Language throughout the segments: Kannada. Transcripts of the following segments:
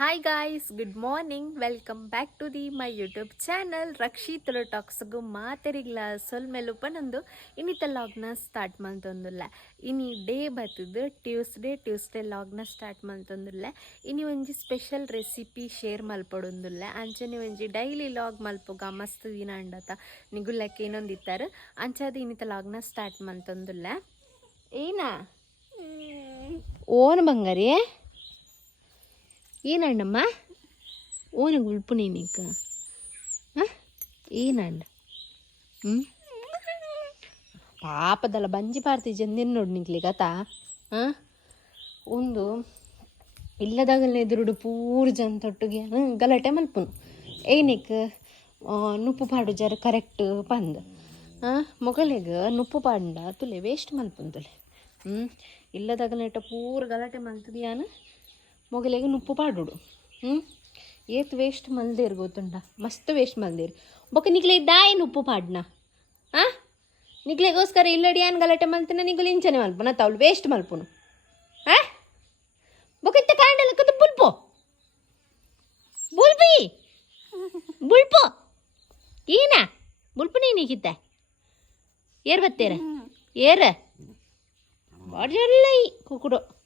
Hi guys good morning welcome back to the my YouTube channel ರಕ್ಷಿತಲು ಟಾಕ್ಸ್ಗು ಮಾತೆರಿಗ್ಲ ಸೊಲ್ಮೆಲು ಉಪನೊಂದು ಇನ್ನಿತ ಲಾಗ್ನ ಸ್ಟಾರ್ಟ್ ಮಲ್ತೊಂದುಲ್ಲ ಇನಿ ಡೇ ಬತ್ತದು ಟ್ಯೂಸ್ಡೇ ಟ್ಯೂಸ್ಡೇ ಲಾಗ್ನ ಸ್ಟಾರ್ಟ್ ಮಲ್ತೊಂದುಲ್ಲ ಇನಿ ಒಂಜಿ ಸ್ಪೆಷಲ್ ರೆಸಿಪಿ ಶೇರ್ ಮಲ್ಪೊಡೊಂದುಲ್ಲ. ಅಂಚನೆ ಒಂಜಿ ಡೈಲಿ ಲಾಗ್ ಮಲ್ಪೊಗ ಮಸ್ತ್ ದಿನ ಅಂಡತ ನಿಗುಲ್ಲಕ್ಕೆ ಏನೊಂದಿತ್ತಾರೆ ಅಂಚಾದ ಇನ್ನಿತ ಲಾಗ್ನ ಸ್ಟಾರ್ಟ್ ಮಲ್ತೊಂದುಲ್ಲ ಏನಾ? ಓನ್ ಬಂಗಾರಿ? ಏನಣ್ಣಮ್ಮ? ಓನಿಗೆ ಉಳ್ಪು ನೀಕ ಏನಣ್ಣ? ಹ್ಞೂ ಪಾಪದಲ್ಲ, ಬಂಜಿ ಪಾರ್ತಿ ಜಂದಿನ ನೋಡಿ ನಿಂಗ್ಲಿ ಗತ ಒಂದು ಇಲ್ಲದಾಗಲ್ಲ ಎದುರುಡು ಪೂರ್ ಜನ ತೊಟ್ಟಿಗೆ ಗಲಾಟೆ ಮಲ್ಪುನು. ಏನಿಕ್ ನುಪ್ಪು ಪಾಡು ಜರ ಕರೆಕ್ಟ್ ಹಾ? ಮೊಗಲಿಗೆ ನುಪ್ಪು ಪಾಂಡ ತುಲೆ ವೇಸ್ಟ್ ಮಲ್ಪುನ್ ತುಲೆ. ಹ್ಞೂ ಇಟ್ಟ ಪೂರ ಗಲಾಟೆ ಮಲ್ತದಿಯಾನ? ಮೊಗಲಿಗೆ ನುಪ್ಪು ಪಾಡುಡು ಹ್ಞೂ ಏತ್ ವೇಸ್ಟ್ ಮಲ್ದೇರು ಗೊತ್ತುಂಡ ಮಸ್ತ್ ವೇಸ್ಟ್ ಮಲ್ದೇರು ಬೊಕ್ಕ ನಿಗ್ಲೆ ದಾಯಿ ಉಪ್ಪು ಪಾಡ್ನ? ಆ? ನಿಗ್ಲೆಗೋಸ್ಕರ ಇಲ್ಲಡಿ ಏನು ಗಲಾಟೆ ಮಲ್ತಿನ? ನಿಗ್ಲು ಇಂಚನೆ ಮಲ್ಪುನ? ತವಳು ವೇಸ್ಟ್ ಮಲ್ಪುನು. ಆ? ಬೊಕ್ಕ ಇತ್ತ ಕಾಂಡಲ ಕದ ಬುಲ್ಪು. ಬುಲ್ಪಿ? ಬುಲ್ಪು. ಈನ? ಬುಲ್ಪು ನೀನಿಗಿತ್ತ ಏರ್ ಬತ್ತೇರ? ಏರ? ಬಾಡ್ಜಲ್ಲ ಕುಕ್ಕುಡು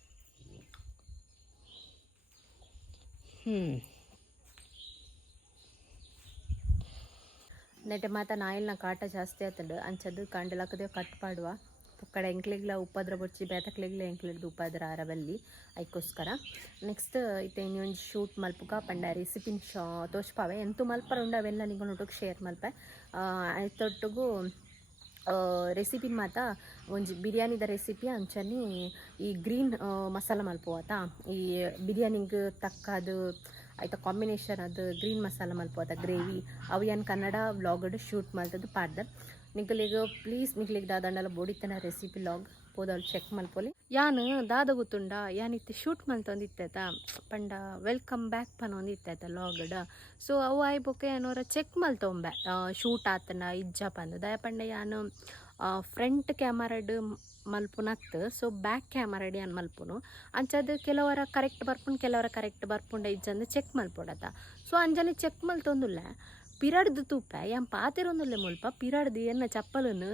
ನೆಟ್ಟೆ ಮಾತ ನಾಯಿಲ್ನ ಕಾಟ ಜಾಸ್ತಿ ಆತಂಡು. ಅಂಚದ್ದು ಕಂಡಲಕ್ಕದೆ ಕಟ್ ಮಾಡುವ ಕಡೆ ಎಂಕ್ಲಿಗ್ಲ ಉಪದ್ರ ಬೊಚ್ಚಿ ಬೇತಕ್ಲಿಗ್ಲ ಎಂಕ್ಲಿಡ್ದು ಉಪ್ಪದ್ರ ಅರಬಲ್ಲಿ ಐಕೋಸ್ಕರ. ನೆಕ್ಸ್ಟ್ ಇತ್ತೆ ಇನ್ನೊಂದು ಶೂಟ್ ಮಲ್ಪುಗ ಪಂಡ ರೆಸಿಪಿನ ಶಾ ತೋಚ್ಪಾವೆ ಎಂತು ಮಲ್ಪರ ಉಂಡ ಅವೆಲ್ಲ ನಿಂಗೊಂಡೊಟ್ಟಿಗೆ ಶೇರ್ ಮಲ್ಪೆ. ಆಯ್ತೊಟ್ಟಿಗೂ ರೆಸಿಪಿ ಮಾತ ಒಂಜಿ ಬಿರಿಯಾನಿದ ರೆಸಿಪಿ ಅಂಚನೆ ಈ ಗ್ರೀನ್ ಮಸಾಲ ಮಲ್ಪುವತ. ಈ ಬಿರಿಯಾನಿಗೆ ತಕ್ಕದು ಆಯ್ತಾ ಕಾಂಬಿನೇಷನ್ ಅದು ಗ್ರೀನ್ ಮಸಾಲ ಮಲ್ಪುವತ ಗ್ರೇವಿ ಅವು ಏನು ಕನ್ನಡ ವ್ಲಾಗಡ್ ಶೂಟ್ ಮಾಡ್ತದ್ದು ಪಾಡ್ದ. ನಿಗಲಿಗೆ ಪ್ಲೀಸ್ ನಿಗಲಿಗೆ ದಾದಂಡಲ ಬೋಡಿತನ ರೆಸಿಪಿ ಲಾಗ್ ಪೋದವ್ರು ಚೆಕ್ ಮಲ್ಪೊಲಿ. ಯಾನು ದಾದ ಗೊತ್ತುಂಡ ಯಾನಿತ್ತು ಶೂಟ್ ಮಲ್ತೊಂದಿತ್ತೈತ ಪಂಡ ವೆಲ್ಕಮ್ ಬ್ಯಾಕ್ ಪನೊಂದಿತ್ತೈತ ಲಾಗಡ್. ಸೊ ಅವು ಆಯ್ ಬೊಕ್ಕೆ ಏನೋರ ಚೆಕ್ ಮಲ್ತೊಂಬೆ ಶೂಟ್ ಆತನ, ಇಜ್ಜ ಪಂದು. ದಯ ಪಂಡ ಯಾನು ಫ್ರಂಟ್ ಕ್ಯಾಮರಡ್ ಮಲ್ಪುನತ್ತು ಸೊ ಬ್ಯಾಕ್ ಕ್ಯಾಮರಡಿ ಅನ್ ಮಲ್ಪುನು. ಅಂಚದ ಕೆಲವರ ಕರೆಕ್ಟ್ ಬರ್ಪುಂಡು ಕೆಲವರ ಕರೆಕ್ಟ್ ಬರ್ಪುಂಡ ಇಜ್ಜಂದು ಚೆಕ್ ಮಲ್ಪೊಡತ. ಸೊ ಅಂಜಲಿ ಚೆಕ್ ಮಲ್ತೊಂದುಲ್ಲ, ಪಿರಡ್ದು ತೂಪ, ಯಾನ್ ಪಾತಿರೊಂದುಲ್ಲೆ ಮುಲ್ಪ ಪಿರಡ್ದು ಎನ್ನ ಚಪ್ಪಲನ್ನು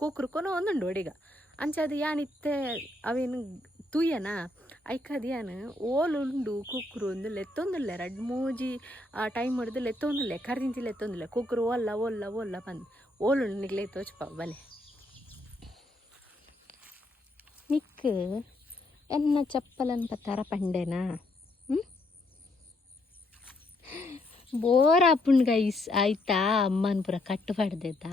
ಕೂಕ್ರುಕೊನೋ ಒಂದುಂಡು ಒಡಿಗ. ಅಂಚಾದ ಯಾನಿತ್ತೆ ಅವೇನು ತುಯ್ಯನ? ಐಕಾದಿಯಾನ ಯಾನು ಓಲುಂಡು ಕುಕ್ರು ಒಂದು ಲೆತ್ತೊಂದಿಲ್ಲ, ರಡ್ ಮೂಜಿ ಟೈಮ್ ಹೊಡೆದು ಲೆತ್ತೊಂದಿಲ್ಲ, ಕರ್ದಿಂಚಿ ಲೆತ್ತೊಂದಿಲ್ಲ. ಕುಕ್ರು ಒಲ್ಲ ಒಲ್ಲ ಒಲ್ಲ ಬಂದು ಓಲುಂಡು ನಿಗ್ಲೆ ತೋಚ್ಪ, ಬಲೆ. ನಿಕ್ ಎನ್ನ ಚಪ್ಪಲನ್ ಪತ್ತಾರ ಪಂಡೆನಾ? ಬೋರ ಗೈಸ್ ಆಯ್ತಾ? ಅಮ್ಮನ ಪೂರ ಕಟ್ಟು ಪಡ್ದೈತಾ?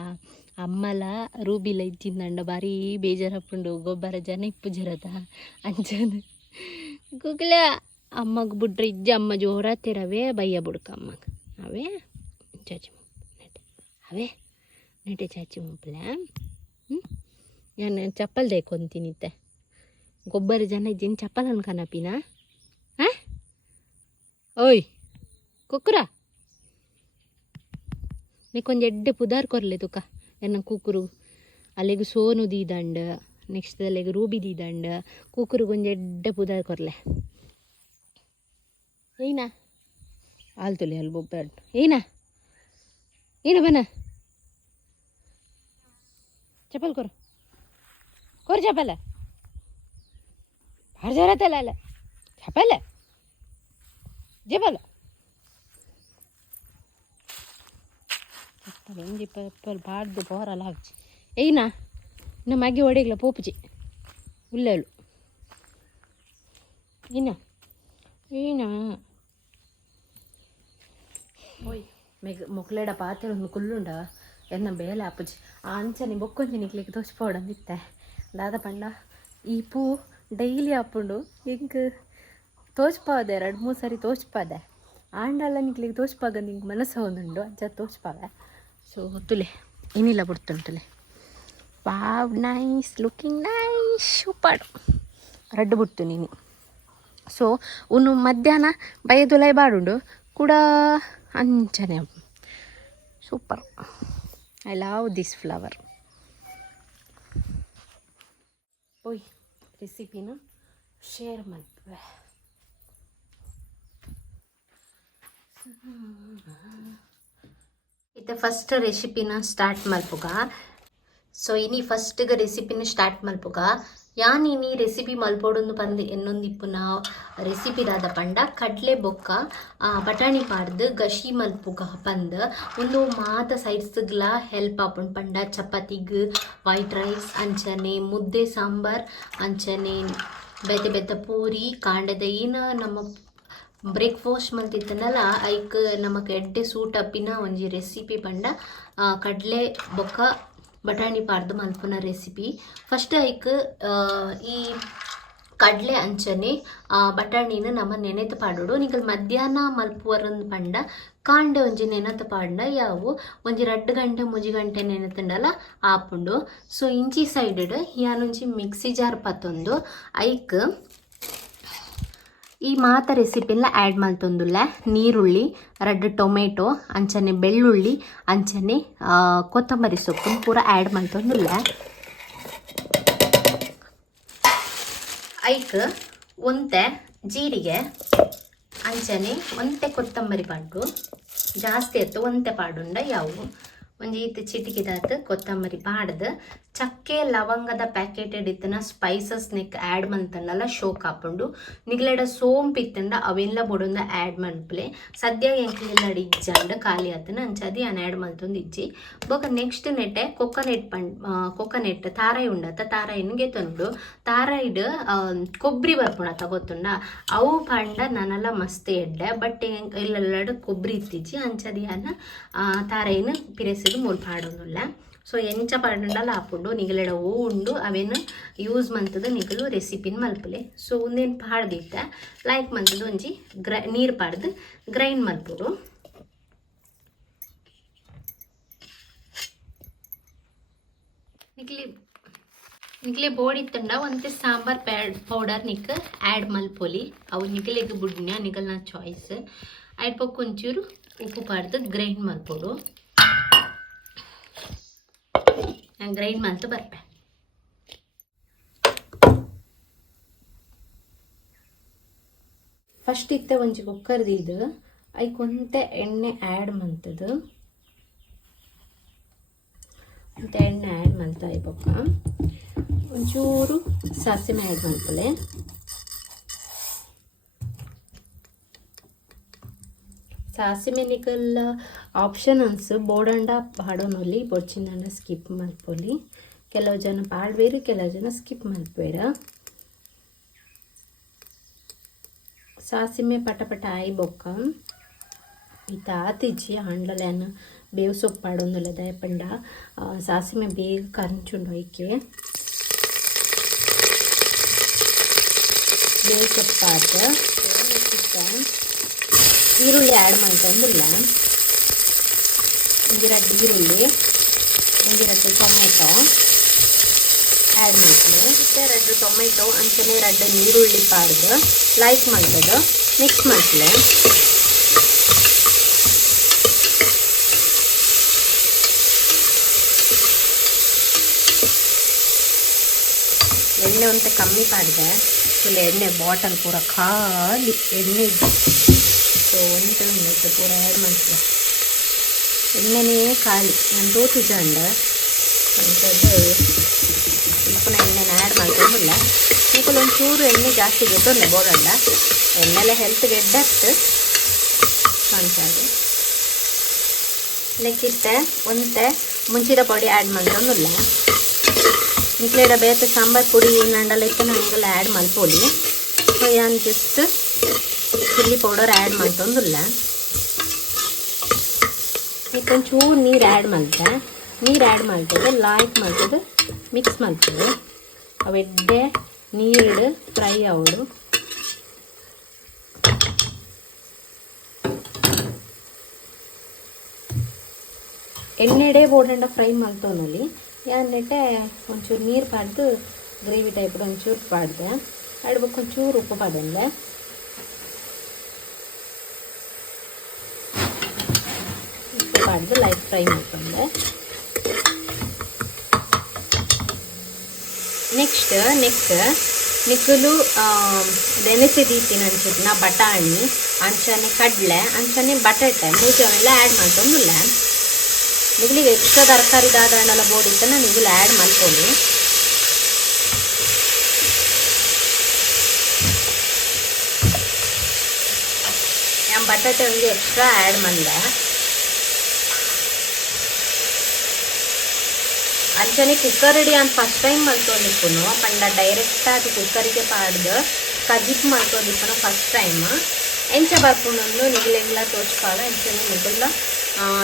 ಅಮ್ಮಲ ರೂಬಿಲ ಇಚ್ಚಿಂದಂಡ ಬಾರಿ ಬೇಜಾರಪ್ಪುಂಡು ಗೊಬ್ಬರ ಜನ ಇಪ್ಪು ಜರದ ಅಂಜನ. ಗುಗ್ಲ, ಅಮ್ಮಗ ಬಿಡ್ರಿ ಇಜ್ಜ ಅಮ್ಮ ಜೋರ ತೆರವೇ ಬಯ್ಯ ಬುಡ್ಕ ಅಮ್ಮಗ್. ಅವೇ, ಚಾಚಿ ನೆಟೆ ಅವೇ ನೆಟೆ ಚಾಚಿ ಮುಪ್ಲೆ. ಹ್ಞೂ ನಾನು ಚಪ್ಪಲ್ ದೇಕೊಂತೀನಿ ತೆ ಗೊಬ್ಬರ ಜನ ಇದ್ದೀನಿ ಚಪ್ಪಲ್ ಅನ್ಕನಪ್ಪಿನ ಹಾ? ಓಯ್, ಕುಕ್ಕುರ. ನೀಕೊಂದು ಎಡ್ಡೆ ಪುದಾರ್ ಕೊರ್ಲೆ ತುಕಾ. ಎನ್ನ ಕುಕ್ಕುರು ಅಲೆಗ್ ಸೋನು ದೀದಂಡ್ ನೆಕ್ಸ್ಟ್ ಅಲೆಗ್ ರೂಬಿ ದೀದಂಡ್ ಕುಕ್ಕುರು ಗೊಂಜಿ ಎಡ್ಡೆ ಪುದಾರ್ ಕೊರ್ಲೆ. ಏನಾ ಆಲ್ತುಲೆ ಅಲ್ಲಿ ಬೊಬ್ಬರ್ ಏನಾ ಏನ ಬನ? ಚಪ್ಪಲ್ ಕೊರು. ಕೊರು ಚಪಲ ಭಾರಿ ಜೋರತ್ತಲ್ಲ ಅಲ್ಲ. ಚಪಲ ಜಬಲ ಒಂಜಿ ಪೆಪ್ಪಲ್ ಬಾಡ್ದು ಪೋರಲ್ಲ ಹಾಕ್ಚಿ ಏಯ್ನ ಇನ್ನು ಮಗ್ಗಿ ಒಡೆಗ್ಲ ಪೋಪುಜಿ ಉಲ್ಲೆಳು ಏನ ಏನ ಓಯ್ ಮೆಗ್ ಮೊಕ್ಲೆಡ ಪಾತ್ರೆ ಒಂದು ಕುಲ್ಲುಂಡ ಎನ್ನ ಬೇಲೆ ಅಪ್ಪುಜಿ ಆ ಅಂಚನೆ ಬೊಕ್ಕೊಂಜಿ ನಿಕ್ಲಿಕ್ಕೆ ತೋಚ್ಪೋಡಂದಿತ್ತೆ ದಾದ ಪಂಡ ಈ ಪೂ ಡೈಲಿ ಹಾಪುಂಡು ಹಿಂಗೆ ತೋಚ್ಪಾದೆ ಎರಡು ಮೂರು ಸರಿ ತೋಚ್ಪಾದೆ ಆಂಡಲ್ಲ ನಿಕ್ಲಿಗೆ ತೋಚ್ಪಾಗ ನಿಂಗೆ ಮನಸ್ಸು ಒಂದುಂಡು ಅಜ್ಜ ತೋಚ್ಪಾವೆ ಸೊ ತುಲೆ, ಏನಿಲ್ಲ ಬಿಡ್ತುಂಟುಲೆ wow nice looking nice super ರಡ್ಡು ಬಿಡ್ತು ನೀನು. ಸೊ ಉನ್ನು ಮಧ್ಯಾಹ್ನ ಬಯದುಲೈ ಬಾಡುಂಡು ಕೂಡ ಅಂಚನೆ super I love this flower ಓಯ್ ರೆಸಿಪಿನ ಶೇರ್ ಮಾಡ್ತೇವೆ ಇತ್ತೆ ಫಸ್ಟ್ ರೆಸಿಪಿನ ಸ್ಟಾರ್ಟ್ ಮಲ್ಪುಗ ಸೊ ಇನಿ ಫಸ್ಟ್ಗ ರೆಸಿಪಿನ ಸ್ಟಾರ್ಟ್ ಮಲ್ಪುಗ ಯಾನ್ ಇನಿ ರೆಸಿಪಿ ಮಲ್ಪೊಡೊಂದು ಪಂದ್ ಎನ್ನೊಂದಿಪ್ಪುನ ರೆಸಿಪಿ ದಾದ ಪಂಡ ಕಡ್ಲೆ ಬೊಕ್ಕ ಬಟಾಣಿ ಪಾಡ್ದು ಗಶಿ ಮಲ್ಪುಗ ಪಂದ್. ಒಂದು ಮಾತ ಸೈಡ್ಸ್ಗ್ಲ ಹೆಲ್ಪ್ ಆಪುಂಡು ಪಂಡ. ಚಪಾತಿಗ್ ವೈಟ್ ರೈಸ್ ಅಂಚನೆ, ಮುದ್ದೆ, ಸಾಂಬಾರ್, ಅಂಚನೆ ಬೆತ್ತ ಬೆತ್ತ ಪೂರಿ, ಕಾಂಡದ ಏನ ನಮ್ಮ ಬ್ರೇಕ್ಫಾಸ್ಟ್ ಮಂತಿತ್ತನಲ್ಲ ಐಕ್ ನಮಕ್ ಎಡ್ಡೆ ಸೂಟ್ ಅಪ್ಪಿನ ಒಂಜಿ ರೆಸಿಪಿ ಪಂಡ ಕಡಲೆ, ಬೊಕ್ಕ, ಬಟಾಣಿ ಪಾರ್ದು ಮಲ್ಪುನ ರೆಸಿಪಿ ಫಸ್ಟ್ ಐಕ್ ಈ ಕಡಲೆ ಅಂಚನೆ ಬಟಾಣಿನ ನಮ್ಮ ನೆನೆತ ಪಾಡೋಡು. ನಿಗಲ್ ಮಧ್ಯಾಹ್ನ ಮಲ್ಪುವರೊಂದು ಪಂಡ, ಕಾಂಡೆ ಒಂಜಿ ನೆನತ ಪಾಂಡ ಯಾವು ಒಂಜಿ ರಡ್ಡು ಗಂಟೆ, ಮುಜಿ ಗಂಟೆ ನೆನೆತಂಡಲ ಆಪುಂಡು. ಸೊ ಇಂಚಿ ಸೈಡ್ ಯಾನೊಂಜಿ ಮಿಕ್ಸಿ ಜಾರ್ ಪತ್ತೊಂದು. ಐಕ್ ಈ ಮಾತ ರೆಸಿಪಿನ ಆ್ಯಡ್ ಮಲ್ತೊಂದುಲ್ಲ ನೀರುಳ್ಳಿ ರೆಡ್ ಟೊಮೆಟೊ ಅಂಚನೆ ಬೆಳ್ಳುಳ್ಳಿ, ಅಂಚನೆ ಕೊತ್ತಂಬರಿ ಸೊಪ್ಪು ಪೂರ ಆ್ಯಡ್ ಮಲ್ತೊಂದುಲ್ಲ ಐಕ್, ಒಂತೆ ಜೀರಿಗೆ, ಅಂಚನೆ ಒಂತೆ ಕೊತ್ತಂಬರಿ ಪಾಡು ಜಾಸ್ತಿ ಎತ್ತು ಒಂತೆ ಪಾಡುಂಡ ಯಾವು. ಒಂಜಿ ಈತ್ ಚಿಟಿಕಿದಾತ್ ಕೊತ್ತಂಬರಿ ಪಾಡ್ದ್ ಚಕ್ಕೆ, ಲವಂಗದ ಪ್ಯಾಕೆಟ್ ಇತ್ತನ ಸ್ಪೈಸಸ್ ನೆಕ್ ಆ್ಯಡ್ ಮಂತಂಡಲ್ಲ ಶೋಕ್ ಹಾಕೊಂಡು ನಿಗ್ಲೆಡ ಸೋಂಪು ಇತ್ತಂಡ ಅವೆಲ್ಲ ಬೊಡೊಂದ ಆ್ಯಡ್ ಮನ್ಪ್ಲೆ ಸದ್ಯ ಎಂಕ್ಲೆಲ್ಲ ಇಜ್ಜಂಡ, ಖಾಲಿ ಆತನ ಅಂಚಾದಿ ಅನ್ ಆ್ಯಡ್ ಮಲ್ತೊಂದು ಇಜ್ಜಿ. ಬೊಕ ನೆಕ್ಸ್ಟ್ ನೆಟ್ಟೆ ಕೊಕೊನೆಟ್ ಪಂ ಕೊಕೊನೆಟ್ ತಾರಾಯಿ ಉಂಡತ್ತ ತಾರಾಯಿನ ಗೆತ್ತೊಂಡು ತಾರಾಯಿಡ್ ಕೊಬ್ಬರಿ ಬರ್ಪುಣತ ಗೊತ್ತುಂಡ. ಅವು ಪಂಡ ನನಲ ಮಸ್ತ್ ಎಡ್ಡೆ ಬಟ್ ಇಲ್ಲೆಲ್ಲಡ್ ಕೊಬ್ಬರಿ ಇತ್ತಿಜ್ಜಿ. ಅಂಚದಿ ಅನ್ನ ತಾರಾಯಿನ ಪಿರೆಸಿದು ಮೂಲ್ ಪಾಡೊಂದುಲ್ಲ ಸೊ ಎಂಚ ಪಾಡಂಡಲ್ಲ ಆಪುಂಡು ನಿಗಲೆಡ ಹೂ ಉಂಡು ಅವೇನು ಯೂಸ್ ಮಂತದ ನಿಗಲು ರೆಸಿಪಿನ ಮಲ್ಪಲೆ. ಸೊ ಒಂದೇನು ಪಾಡ್ದಿತ್ತ ಲೈಕ್ ಮಂತದ ಒಂಜಿ ಗ್ರೈ, ನೀರು ಪಾಡ್ದು ಗ್ರೈಂಡ್ ಮಲ್ಪುಡು ನಿಕ್ಲಿ ನಿಕ್ಲೆ ಬೋಡಿ ತಂಡ ಒಂತೆ ಸಾಂಬಾರ್ ಪ್ಯಾಡ್ ಪೌಡರ್ ನಿಕ್ ಆ್ಯಡ್ ಮಲ್ಪೊಲಿ. ಅವು ನಿಗಲೆಗ್ ಬುಡ್ನ ನಿಗಲ್ನ ಚಾಯ್ಸ್ ಪಕ್ಕ ಒಂಚೂರು ಉಪ್ಪು ಪಾಡ್ದು ಗ್ರೈಂಡ್ ಮಲ್ಪೊಡು ನಾನು ಗ್ರೈಂಡ್ ಮಾಡ್ತು ಬರ್ಪೆ ಫಸ್ಟ್ ಇತ್ತೆ ಒಂಜಿ ಕುಕ್ಕರ್ದು ಇದು ಐಕೊಂತೆ ಎಣ್ಣೆ ಆ್ಯಡ್ ಮಂತದು. ಮತ್ತೆ ಎಣ್ಣೆ ಆ್ಯಡ್ ಮಂತ ಐಬೊಕ್ಕ ಒಂಚೂರು ಸಾಸಿವೆ ಆ್ಯಡ್ ಮಲ್ಪಲೆ ಸಾಸಿವೆ ನಿಕಲ್ಲ ಆಪ್ಷನಲ್ಸ್ ಬೋಡಂಡ ಪಾಡೋನಲ್ಲಿ ಬೊಚ್ಚಿನ ಸ್ಕಿಪ್ ಮಲ್ಪೊಲಿ ಕೆಲವು ಜನ ಪಾಡ್ಬೇರು ಕೆಲವು ಜನ ಸ್ಕಿಪ್ ಮಲ್ಪೇರ ಸಾಸಿಮೆ ಪಟ ಪಟ ಆಯಿ ಬೊಕ್ಕ ಈತ ಆತಿಜ್ಜಿ ಹಂಡ್ಲಲ್ಯಾನ ಬೇವು ಸೊಪ್ಪು ಪಾಡೊಂದುಲ್ಲ ದಯಪಂಡ ಆ, ಸಾಸಿಮೆ ಬೇಗ ಕರಂಚುಂಡು ಐಕೆ ಬೇವು ಸೊಪ್ಪು ಆತ ಈರುಳ್ಳಿ ಆ್ಯಡ್ ಮಾಡ್ಕೊಂಡಿಲ್ಲ ಒಂದಿರಟ್ಟು ಈರುಳ್ಳಿ ಒಂದಿರಟ್ಟು ಟೊಮೆಟೊ ಆ್ಯಡ್ ಮಾಡ್ತೀನಿ. ಮತ್ತು ಎರಡು ಟೊಮೆಟೊ ಅಂತಲೇ ಎರಡು ನೀರುಳ್ಳಿ ಪಾಡ್ದು. ಲೈಕ್ ಮಾಡ್ತದ. ಮಿಕ್ಸ್ ಮಾಡ್ತೀವಿ ಎಣ್ಣೆ ಒಂತೆ ಕಮ್ಮಿ ಪಾಡ್ದೆ. ಫುಲ್ ಎಣ್ಣೆ ಬಾಟಲ್ ಪೂರ ಖಾಲಿ ಎಣ್ಣೆ. ಸೊ ಒಂದು ಮಿನಿಟ್ ಪೂರ ಆ್ಯಡ್ ಮಾಡ್ತದೆ ಎಣ್ಣೆನೇ ಖಾಲಿ, ನಾನು ತೋತು ಜಂಡ ಅಂಥದ್ದು ಇಪ್ಪನ ಎಣ್ಣೆನ ಆ್ಯಡ್ ಮಾಡ್ಕೊಂಡಿಲ್ಲ ಒಂದು ಒಂಚೂರು ಎಣ್ಣೆ ಜಾಸ್ತಿ ಗೊತ್ತೊಂದು ಬೋಡಲ್ಲ ಎಣ್ಣೆಲ್ಲ ಹೆಲ್ತ್ ಗೆಡ್ಡತ್ತು ಕಾಣ್ತಾರೆ ಲೆಕ್ಕಿತ್ತೆ ಒಂತೆ ಮುಂಚಿರ ಪೊಡಿ ಆ್ಯಡ್ ಮಾಡ್ಕೊಂಡಿಲ್ಲ ನಿಕ್ಲೇಡ ಬೇತ ಸಾಂಬಾರ್ ಪುಡಿ ನಂಡಲ ಇತ್ತು ನಂಗೆಲ್ಲ ಆ್ಯಡ್ ಮಾಡ್ಕೊಳ್ಳಿ ಸೊ ಯಾನ್ ಜಸ್ಟ್ ಚಿಲ್ಲಿ ಪೌಡರ್ ಆ್ಯಡ್ ಮಾಡ್ತಂದಿಲ್ಲ ಒಂಚೂರು ನೀರು ಆ್ಯಡ್ ಮಾಡ್ತೆ ನೀರು ಆ್ಯಡ್ ಮಾಡ್ತದೆ ಲಾಯ್ಕ್ ಮಾಡ್ತದೆ ಮಿಕ್ಸ್ ಮಾಡ್ತದೆ. ಅವೆಡ್ಡೆ ನೀರಿಡು ಫ್ರೈ ಅವಳು. ಎಣ್ಣೆಡೆ ಬೋಡಂಡ ಫ್ರೈ ಮಾಡ್ತವನಲ್ಲಿ. ಯಾನೆಟ್ಟೆ ಒಂಚೂರು ನೀರು ಪಾಡ್ದು ಗ್ರೇವಿ ಟೈಪ್ ಒಂಚೂರು ಪಾಡ್ದೆ. ಆಡ್ಬೇಕು ಒಂಚೂರು ಉಪ್ಪು ಪಾಡಂದೆ ಪಾಡ್ದು ಲೈಟ್ ಫ್ರೈ ಮಾಡ್ಕೊಂಡೆ ನೆಕ್ಸ್ಟ್ ನೆಕ್ ನಿಕ್ಕಲು ನೆನೆಸಿದೀತೀನಿ ಅಂಚಿದ್ನ ಬಟಾಣಿ, ಅಂಚನೆ ಕಡಲೆ, ಅಂಚನೆ ಬಟಾಟೆ, ಮೂಜವೆಲ್ಲ ಆ್ಯಡ್ ಮಾಡ್ಕೊಂಡುಲ್ಲ ನಿಗ್ಲಿಗೆ ಎಕ್ಸ್ಟ್ರಾ ತರಕಾರಿ ದಾದಾಂಡಲ ಬೋಡಿತ್ತನ ನಿಗುಲು ಆ್ಯಡ್ ഞാൻ ಬಟಾಟೆ ಒಂದು ಎಕ್ಸ್ಟ್ರಾ ಆ್ಯಡ್ ಮಾಡಿದೆ. ಅಂಚನೆ ಕುಕ್ಕರ್ ಅಂತ ಫಸ್ಟ್ ಟೈಮ್ ಮಲ್ತೊಂದಿಪ್ಪುನು ಪಂಡ ಡೈರೆಕ್ಟ್ ಅದು ಕುಕ್ಕರಿಗೆ ಪಾಡ್ದು ಕಜಿಪ್ ಮಲ್ಕೊಂಡಿಪ್ಪನು ಫಸ್ಟ್ ಟೈಮ್ ಎಂಚ ಬರ್ಕೊಂಡು ನಿಗಲೆಲ್ಲ ತೋಚ್ಪಾಗ ಎಂಚನೆ ನಿಗುಲ್ಲ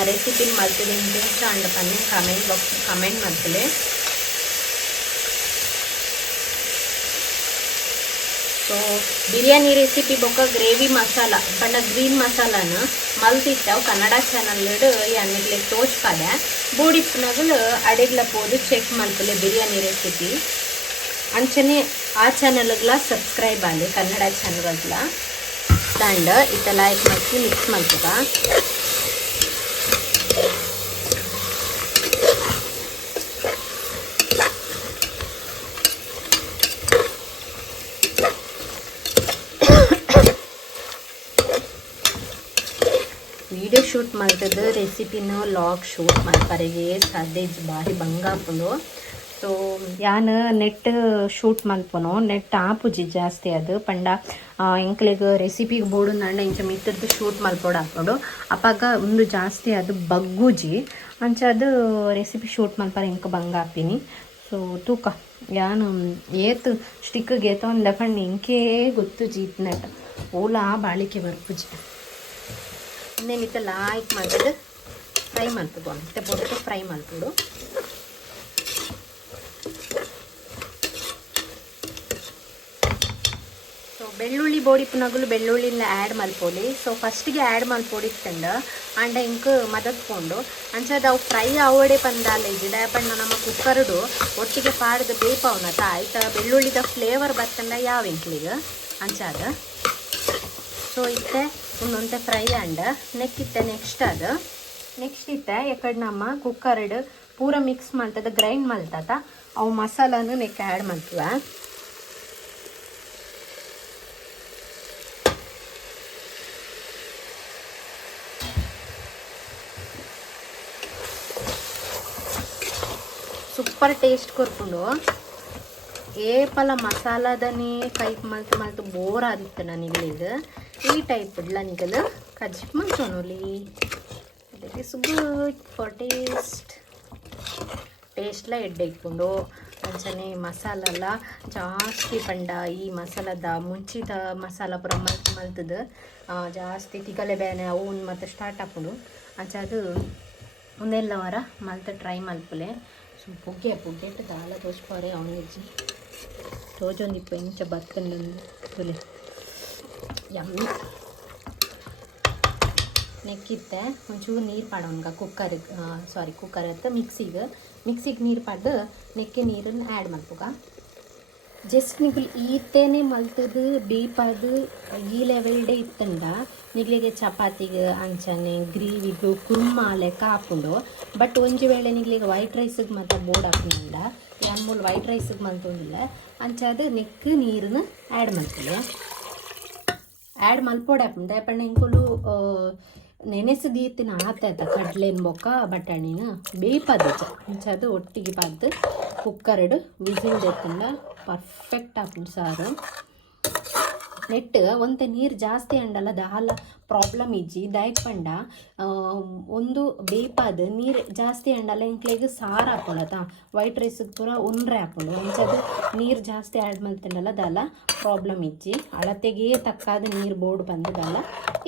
ರೆಸಿಪಿನ ಮಲ್ತದೆ ಇಂಚ ಅಂಡ ಪನ್ನೆ ಕಮೆಂಟ್ ಬಾಕ್ಸ್ ಕಮೆಂಟ್ ಮಾಡ್ತಲೆ ಸೊ ಬಿರಿಯಾನಿ ರೆಸಿಪಿ ಬೊಕ್ಕ ಗ್ರೇವಿ ಮಸಾಲ ಪಂಡ ಗ್ರೀನ್ ಮಸಾಲಾನ ಮಲ್ತಿತ್ತಾವು ಕನ್ನಡ ಚಾನಲ್ ಈ ತೋಚ್ ತೋಚ್ಪಾದೆ ಬೂಡಿಪ್ಪನಗಳು ಅಡಿಗ್ಲ ಪೋದು ಚೆಕ್ ಮಲ್ಪಲೆ ಬಿರಿಯಾನಿ ರೆಸಿಪಿ ಅಂಚನೆ ಆ ಚಾನಲ್ಗಳ ಸಬ್ಸ್ಕ್ರೈಬ್ ಆಗಲಿ ಕನ್ನಡ ಚಾನಲ್ಗಳ ತಂಡ ಇತ್ತ ಲೈಕ್ ಮಾಡ್ತೀವಿ ಮಿಕ್ಸ್ ಮಾಡ್ತದ ಶೂಟ್ ಮಾಡ್ತದ್ದು, ರೆಸಿಪಿನ ಲಾಗ್ ಶೂಟ್ ಮಾಡ್ಪಾರಿಗೆ ಸಾಧ್ಯ ಇಜ್ಜಿ ಭಾರಿ ಬಂಗಾಪುಂಡು ಸೊ ಯಾನ್ ನೆಟ್ ಶೂಟ್ ಮಲ್ಪನು ನೆಟ್ ಆಪುಜಿ ಜಾಸ್ತಿ ಅದು. ಪಂಡ ಎಂಕ್ಲೆಗ್ ರೆಸಿಪಿಗೆ ಬೋಡು ನಂಡ ಇಂಚ ಮಿತ್ರದ ಶೂಟ್ ಮಲ್ಪೋಡು ಹಾಕೊಂಡು ಅಪ್ಪಾಗ ಒಂದು ಜಾಸ್ತಿ ಅದು ಬಗ್ಗುಜಿ ಅಂಚ ಅದು ರೆಸಿಪಿ ಶೂಟ್ ಮಲ್ಪಾರ ಇಂಕ ಬಂಗಾಪಿನಿ. ಸೊ ತೂಕ. ಯಾನು ಏತ್ ಸ್ಟಿಕ್ಗೆ ಏತ ಒಂದು ಕಣ್ಣು ಇಂಕೇ ಗೊತ್ತು ಜೀತ್ ನೆಟ್ ಓಲಾ ಬಾಳಿಕೆ ಬರ್ಪುಜಿ ಇನ್ನೇನಿತ್ತ ಲಾಯ್ಕ್ ಮಾಡ್ಬಿಟ್ಟು ಫ್ರೈ ಮಾಡ್ತದೆ ಮತ್ತೆ ಫ್ರೈ ಮಾಡ್ಬಿಡು. ಸೊ ಬೆಳ್ಳುಳ್ಳಿ ಬೋಡಿಪ್ಪುನಗಲು ಬೆಳ್ಳುಳ್ಳಿನ ಆ್ಯಡ್ ಮಲ್ಪೊಲಿ ಸೊ ಫಸ್ಟಿಗೆ ಆ್ಯಡ್ ಮಲ್ಪೊಡಿತ್ತಂಡ ಅಂಡ ಇಂಕ್ ಮದತ್ಕೊಂಡು ಅಂಚದ ಅವು ಫ್ರೈ ಅವಡೆ ಪಂದಾಲ ಇಜ್ಜಿಡ ಪಂಡ ನಮ್ಮ ಕುಕ್ಕರ್ಡು ಒಟ್ಟಿಗೆ ಪಾಡ್ದು ಬೇಪವನ ಆಯ್ತಾ? ಬೆಳ್ಳುಳ್ಳಿದ ಫ್ಲೇವರ್ ಬತ್ತಂಡ ಯಾವ ಇಂಕ್ಲಿಗೆ ಅಂಚಾದ ಸೊ ಇತ್ತೆ ಒಂದೊಂದೆ ಫ್ರೈ ಅಂಡ ನೆಕ್ಕಿತ್ತೆ ನೆಕ್ಸ್ಟ್ ಅದು. ನೆಕ್ಸ್ಟ್ ಇತ್ತೆ ಎಕಡೆ ನಮ್ಮ ಕುಕ್ಕರ್ಡ್ ಪೂರ ಮಿಕ್ಸ್ ಮಾಡ್ತದ ಗ್ರೈಂಡ್ ಮಾಡ್ತದ, ಅವು ಮಸಾಲಾನು ನೆಕ್ ಆ್ಯಡ್ ಮಾಡ್ತೀವ. ಸೂಪರ್ ಟೇಸ್ಟ್ ಕೊರ್ಕೊಂಡು ಏಪಲ ಮಸಾಲದನೇ ಕೈಪ್ ಮಲ್ತು ಮಲ್ತು ಬೋರ್ ಆದಿತ್ತು ನನಗೆ ಈ ಟೈಪ್ ನಿಗಲು? ಕಜ್ಜಿಪ್ ಮಾಡ್ಕೊಳೋಲಿ it is good for taste ಟೇಸ್ಟ್ಲ ಎಡ್ಡೆ ಇಟ್ಕೊಂಡು ಅಂಚನೆ ಮಸಾಲೆಲ್ಲ ಜಾಸ್ತಿ ಪಂಡ ಈ ಮಸಾಲದ ಮುಂಚಿದ ಮಸಾಲ ಪುರ ಮಲ್ತ್ ಮಲ್ತದ ಜಾಸ್ತಿ ತಿಗಲೆ ಬೇನೆ ಅವು ಮತ್ತು ಸ್ಟಾರ್ಟ್ ಹಾಕೊಂಡು ಅಂಚ ಅದು ಒಂದೆಲ್ಲ ವಾರ ಮಲ್ತ ಟ್ರೈ ಮಲ್ಪಲೆ. ಸೊ ಪುಗ್ಗೆ ಪುಗ್ಗೆಟ್ಟು ದಾಲ ತೋಚ್ಪಾರೆ ಅವನಿಜ್ಜಿ ತೋಜೊಂದಿಪ್ಪ ಇಂಚ ಬತ್ತಂದು ತುಲೆ. ಯಮ್ಮಿ. ನೆಕ್ಕಿತ್ತೆ ಒಂಚೂರು ನೀರು ಪಾಡೋನ್ಗ ಕುಕ್ಕರಿಗೆ ಸಾರಿ ಕುಕ್ಕರ್ ಅಂತ ಮಿಕ್ಸಿಗೆ ಮಿಕ್ಸಿಗೆ ನೀರು ಪಾಡ್ದು ನೆಕ್ಕೆ ನೀರನ್ನು ಆ್ಯಡ್ ಮಾಡ್ಬೋಗ ಜಸ್ಟ್ ನಿಗ್ಲು ಈತೇನೆ ಮಲ್ತದು ಬೀಪದು ಈ ಲೆವೆಲ್ಡೇ ಇತ್ತಂದ ನಿಗ್ಲಿಗೆ ಚಪಾತಿಗೆ, ಅಂಚನೆ, ಗ್ರೀವಿಗು, ಕುರ್ಮ ಲೆಕ್ಕ ಹಾಕೊಂಡು ಬಟ್ ಒಂಜಿ ವೇಳೆ ನಿಗ್ಲಿಗೆ ವೈಟ್ ರೈಸಿಗೆ ಮತ್ತು ಬೋರ್ಡ್ ಹಾಕೊಂಡಿಲ್ಲ ಮೂಲ ವೈಟ್ ರೈಸಿಗೆ ಮಲ್ತೊಂದಿಲ್ಲ. ಅಂಚಾದ ನೆಕ್ ನೀರನ್ನು ಆ್ಯಡ್ ಮಾಡ್ತೀವಿ ಆ್ಯಡ್ ಮಲ್ಪೋಡೆ ಹಾಪುಂಡು ಇಂಕುಲು ನೆನೆಸದೀತಿನ ಆತಾಯ್ತ ಕಡ್ಲೆನ್ ಬೊಕ್ಕ ಬಟಾಣಿನ ಬೇಯ್ಪದ ಅದು ಒಟ್ಟಿಗೆ ಪಾದ್ದು ಕುಕ್ಕರ್ಡು ವಿಸಿಲ್ ದೆತ್ತಂಡ ಪರ್ಫೆಕ್ಟ್ ಆಪುಂಡು ಸಾರು ನೆಟ್ ಒಂತೆ ನೀರು ಜಾಸ್ತಿ ಅಂಡಲ್ಲ, ದಾಲ ಪ್ರಾಬ್ಲಮ್ ಇಜ್ಜಿ. ದಯಕ್ ಪಂಡ ಒಂದು ಬೇಪಾದ ನೀರು ಜಾಸ್ತಿ ಅಂಡಲ್ಲ ಇಂಕ್ಲೆಗ್ ಸಾರು ಹಾಕೊಳ್ಳೋದ ವೈಟ್ ರೈಸಿಗೆ ಪೂರ ಉಂಡ್ರೆ ಹಾಕೊಂಡು ಅಂಚದು ನೀರು ಜಾಸ್ತಿ ಆ್ಯಡ್ ಮಾಡ್ತಂಡಲ್ಲ ದಾಲ ಪ್ರಾಬ್ಲಮ್ ಇಜ್ಜಿ. ಅಳತೆಗೆ ತಕ್ಕಾದ ನೀರು ಬೋರ್ಡ್ ಬಂದದಲ್ಲ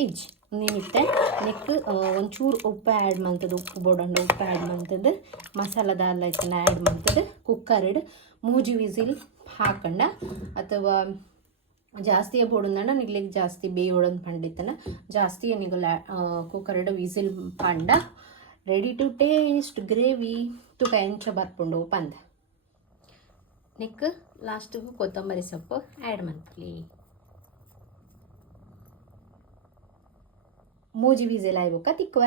ಇಜ್ಜಿ. ನಿಮಿತ್ತೆ ನೆಕ್ ಒಂಚೂರು ಉಪ್ಪು ಆ್ಯಡ್ ಮಾಡ್ತದೆ. ಉಪ್ಪು ಬೋಡಂಡು ಉಪ್ಪು ಆ್ಯಡ್ ಮಾಡ್ತದೆ. ಮಸಾಲ ದಾಲ್ ಆ್ಯಡ್ ಮಾಡ್ತದೆ. ಕುಕ್ಕರ್ಡ್ ಮೂಜಿ ವಿಸಿಲ್ ಹಾಕಂಡ ಅಥವಾ ಜಾಸ್ತಿ ಬೋಡಂದಣ್ಣ ನಿಗ್ಲಿಗೆ ಜಾಸ್ತಿ ಬೇಯೋಡನ್ ಪಂಡಿತನ ಜಾಸ್ತಿ ನಿಗಲ ಕುಕ್ಕರ್ಡ್ ವಿಸಿಲ್ ಪಂಡ, ರೆಡಿ ಟು ಟೇಸ್ಟ್ ಗ್ರೇವಿ, ತುಕ ಎಂಚ ಬರ್ಪುಂಡು ಪಂದ. ನೆಕ್ ಲಾಸ್ಟಿಗೂ ಕೊತ್ತಂಬರಿ ಸೊಪ್ಪು ಆ್ಯಡ್ ಮಂತ್ಲಿ ಮೂಜಿ ವಿಸಿಲ್ ಆಯ್ಬೇಕಾ ತಿಕ್ಕುವ.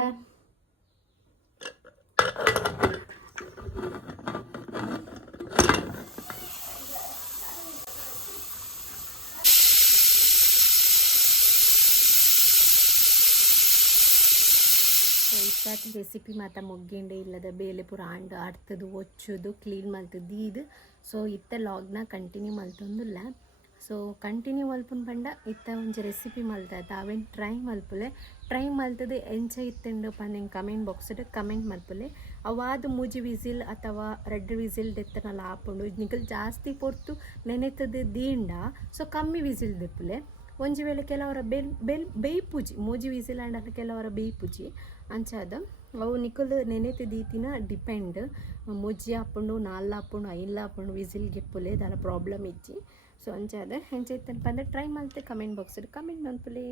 ಸೊ ರೆಸಿಪಿ ಮಾತ ಮುಗ್ಗಿಂಡೆ ಇಲ್ಲದ ಬೇಲೆ ಪೂರ ಆಂಡ್ ಅರ್ತದು ಒಚ್ಚುದು ಕ್ಲೀನ್ ಮಲ್ತದ್ದು ಇದು. ಸೊ ಇತ್ತ ಲಾಗ್ನ ಕಂಟಿನ್ಯೂ ಮಲ್ತೊಂದುಲ್ಲ. ಸೊ ಕಂಟಿನ್ಯೂ ಮಲ್ಪುನ್ ಪಂಡ ಇತ್ತ ಒಂಜಿ ರೆಸಿಪಿ ಮಲ್ತ ಅವೇನು ಟ್ರೈ ಮಲ್ಪುಲೆ? ಟ್ರೈ ಮಲ್ತದೆ ಎಂಚ ಇತ್ತಂಡು ಪಂದ್ ಕಮೆಂಟ್ ಬಾಕ್ಸ್ಡ್ ಕಮೆಂಟ್ ಮಲ್ಪುಲೆ. ಅವಾದ ಮೂಜಿ ವಿಸಿಲ್ ಅಥವಾ ರೆಡ್ ವಿಸಿಲ್ ದೆತ್ತನಲ್ಲ ಆಪುಂಡು. ನಿಗಲ್ ಜಾಸ್ತಿ ಪೊರ್ತು ನೆನೆತದ ದೀಂಡ. ಸೊ ಕಮ್ಮಿ ವಿಸಿಲ್ ದೆಪ್ಪುಲೆ. ಒಂಜಿ ವೇಳೆ ಕೆಲವರ ಬೆಲ್ ಬೆಲ್ ಬೇಯ್ಪುಜಿ, ಮೂಜಿ ಆಂಡ ಕೆಲವರ ಬೇಯ್ಪುಜಿ ಅಂಚಾದ, ಅವು ನಿಕಲ್ ನೆನೆತ ದೀತಿನ ಡಿಪೆಂಡ್. ಮೂಜಿ ಹಾಪುಂಡು ನಾಲ್ ಹಾಪುಂಡು ಐಲ್ಲ ಹಾಪುಂಡು ವಿಸಿಲ್ ಗೆಪ್ಪುಲೆ ದಾಲ ಪ್ರಾಬ್ಲಮ್ ಇಚ್ಚಿ ಸೊ, ಅಂಚಾದ ಹೆಂಚ ಅಂದರೆ ಟ್ರೈ ಮಾಡ್ತೆ ಕಮೆಂಟ್ ಬಾಕ್ಸ್ ಕಮೆಂಟ್ ಮನ್ಪುಲೆ